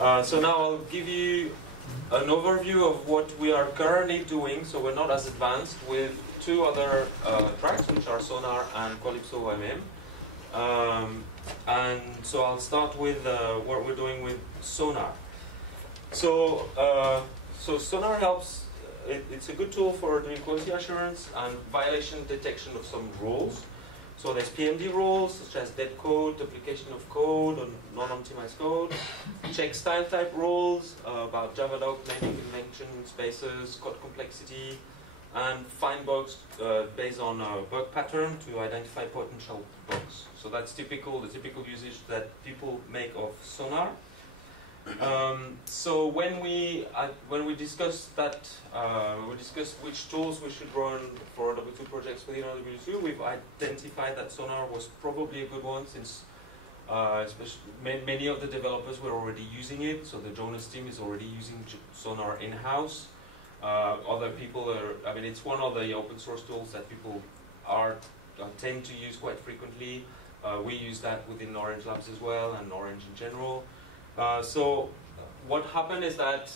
So now I'll give you an overview of what we are currently doing. So we're not as advanced with two other tracks, which are SONAR and Qualipso OMM. And so I'll start with what we're doing with SONAR. So, SONAR helps. It's a good tool for doing quality assurance and violation detection of some rules. So there's PMD rules, such as dead code, duplication of code, or non-optimized code, check style type rules about Javadoc, naming convention, spaces, code complexity, and find bugs based on bug pattern to identify potential bugs. So that's the typical usage that people make of SONAR. So when we discussed that, we discussed which tools we should run for OW2 projects within OW2. We've identified that SONAR was probably a good one, since many of the developers were already using it. So the Jonas team is already using SONAR in-house. Other people are, I mean, it's one of the open source tools that people tend to use quite frequently. We use that within Orange Labs as well, and Orange in general. So what happened is that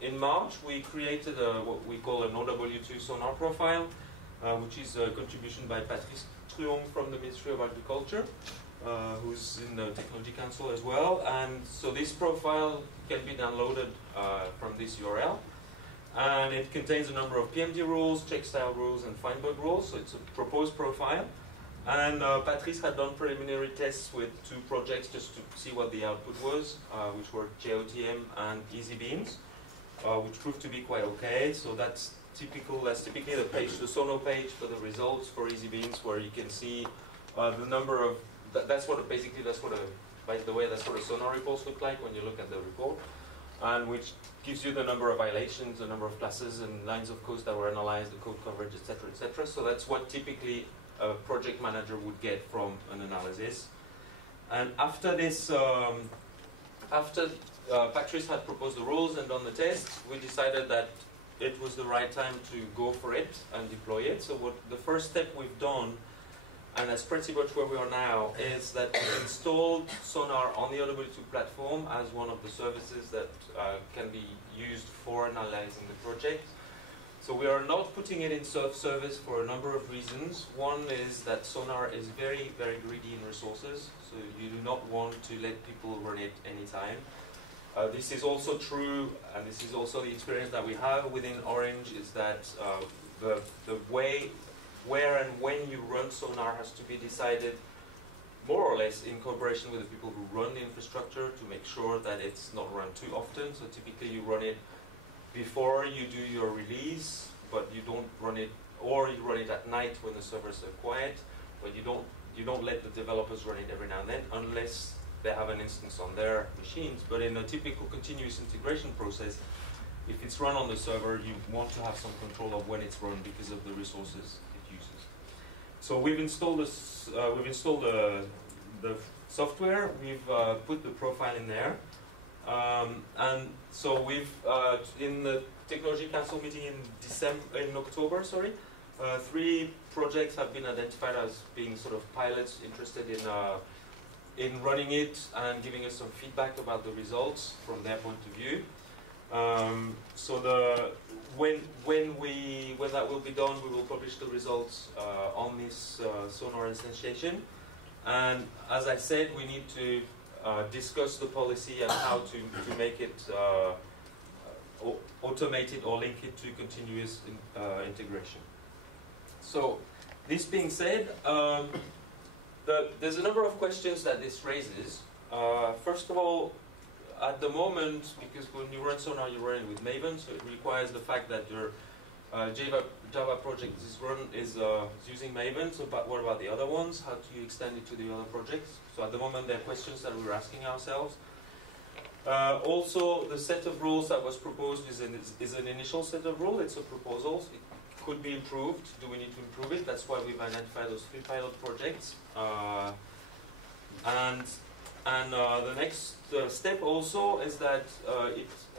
in March we created what we call an OW2 SONAR profile, which is a contribution by Patrice from the Ministry of Agriculture, who's in the Technology Council as well. And so this profile can be downloaded from this URL. And it contains a number of PMD rules, check style rules, and find bug rules. So it's a proposed profile. And Patrice had done preliminary tests with two projects just to see what the output was, which were JOTM and EasyBeans, which proved to be quite okay. So that's typically the page, the Sono page for the results for EasyBeans, where you can see the number of, by the way, that's what a SONAR reports look like when you look at the report, and which gives you the number of violations, the number of classes and lines of code that were analyzed, the code coverage, etc., etc. So that's what typically a project manager would get from an analysis. And after this, Patrice had proposed the rules and done the test, we decided that it was the right time to go for it and deploy it. So what the first step we've done, and that's pretty much where we are now, is that we installed SONAR on the OW2 platform as one of the services that can be used for analyzing the project. So we are not putting it in self-service for a number of reasons. One is that SONAR is very, very greedy in resources, so you do not want to let people run it anytime. This is also true, and this is also the experience that we have within Orange, is that the way, where and when you run SONAR has to be decided more or less in cooperation with the people who run the infrastructure to make sure that it's not run too often. So typically you run it before you do your release, but you don't run it, or you run it at night when the servers are quiet, but you don't let the developers run it every now and then, unless they have an instance on their machines. But in a typical continuous integration process, if it's run on the server, you want to have some control of when it's run because of the resources it uses. So we've installed this, the software, we've put the profile in there. And so we've, in the Technology Council meeting in October, 3 projects have been identified as being sort of pilots interested in running it and giving us some feedback about the results from their point of view. So when that will be done, we will publish the results on this SONAR instantiation. And as I said, we need to discuss the policy and how to make it automated or link it to continuous integration. So this being said, there's a number of questions that this raises. First of all, at the moment, because when you run SONAR, you run it with Maven, so it requires the fact that your Java project is using Maven. So, but what about the other ones? How do you extend it to the other projects? So at the moment, there are questions that we're asking ourselves. Also, the set of rules that was proposed is an initial set of rules. It's a proposal. It could be improved. Do we need to improve it? That's why we've identified those 3 pilot projects. And the next step also is that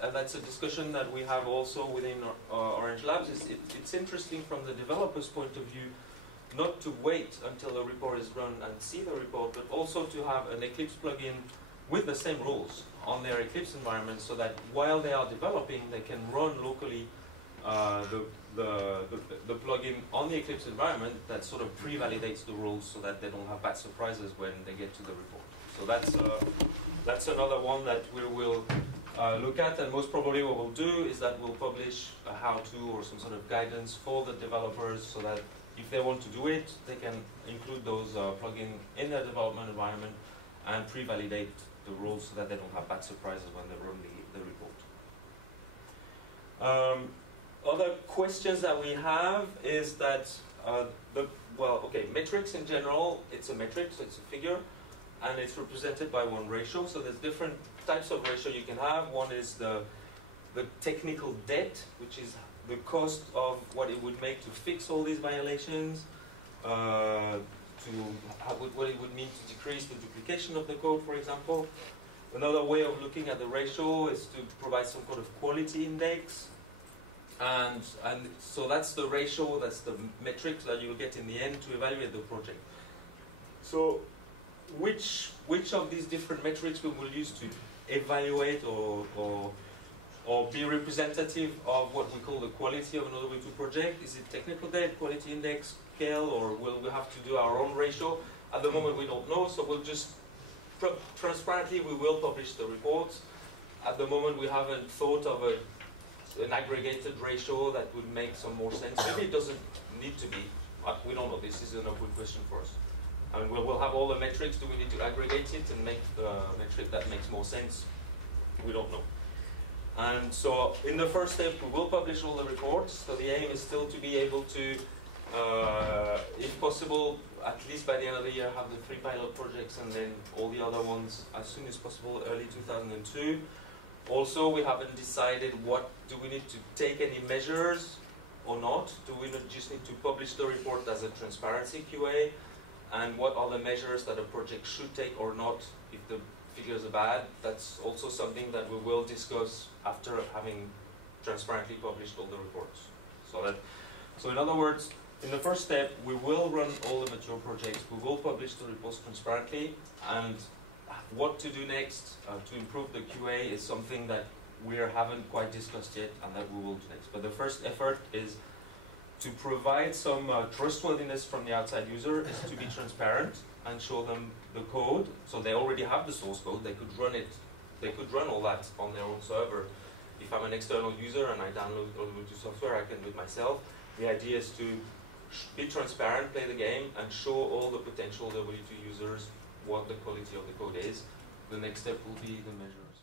and that's a discussion that we have also within Orange Labs. It's interesting from the developer's point of view not to wait until the report is run and see the report, but also to have an Eclipse plugin with the same rules on their Eclipse environment, so that while they are developing, they can run locally the plugin on the Eclipse environment that sort of pre-validates the rules so that they don't have bad surprises when they get to the report. So that's another one that we will look at, and most probably what we'll do is that we'll publish a how-to or some sort of guidance for the developers so that if they want to do it, they can include those plugins in their development environment and pre-validate the rules so that they don't have bad surprises when they run the report. Other questions that we have is that, metrics in general, it's a metric, so it's a figure, and it's represented by one ratio. So there's different types of ratio you can have. One is the technical debt, which is the cost of what it would make to fix all these violations, what it would mean to decrease the duplication of the code, for example. Another way of looking at the ratio is to provide some kind of quality index. And so that's the ratio, that's the metric that you'll get in the end to evaluate the project. So which of these different metrics we will use to evaluate or be representative of what we call the quality of an OW2 project? Is it technical debt, quality index, scale, or will we have to do our own ratio? At the moment we don't know, so we'll just transparently we will publish the reports. At the moment we haven't thought of an aggregated ratio that would make some more sense. Maybe it doesn't need to be, but we don't know. This is an open question for us. And we'll have all the metrics. Do we need to aggregate it and make the metric that makes more sense? We don't know. And so in the first step, we will publish all the reports. So the aim is still to be able to, if possible, at least by the end of the year, have the 3 pilot projects and then all the other ones as soon as possible, early 2002. Also, we haven't decided do we need to take any measures or not? Do we not just need to publish the report as a transparency QA? And what are the measures that a project should take or not if the figures are bad? That's also something that we will discuss after having transparently published all the reports. So in other words, in the first step, we will run all the mature projects. We will publish the reports transparently, and what to do next to improve the QA is something that we haven't quite discussed yet and that we will do next. But the first effort is to provide some trustworthiness from the outside user, is to be transparent and show them the code. So they already have the source code, they could run it, they could run all that on their own server. If I'm an external user and I download OW2 software, I can do it myself. The idea is to be transparent, play the game, and show all the potential OW2 users what the quality of the code is. The next step will be the measures.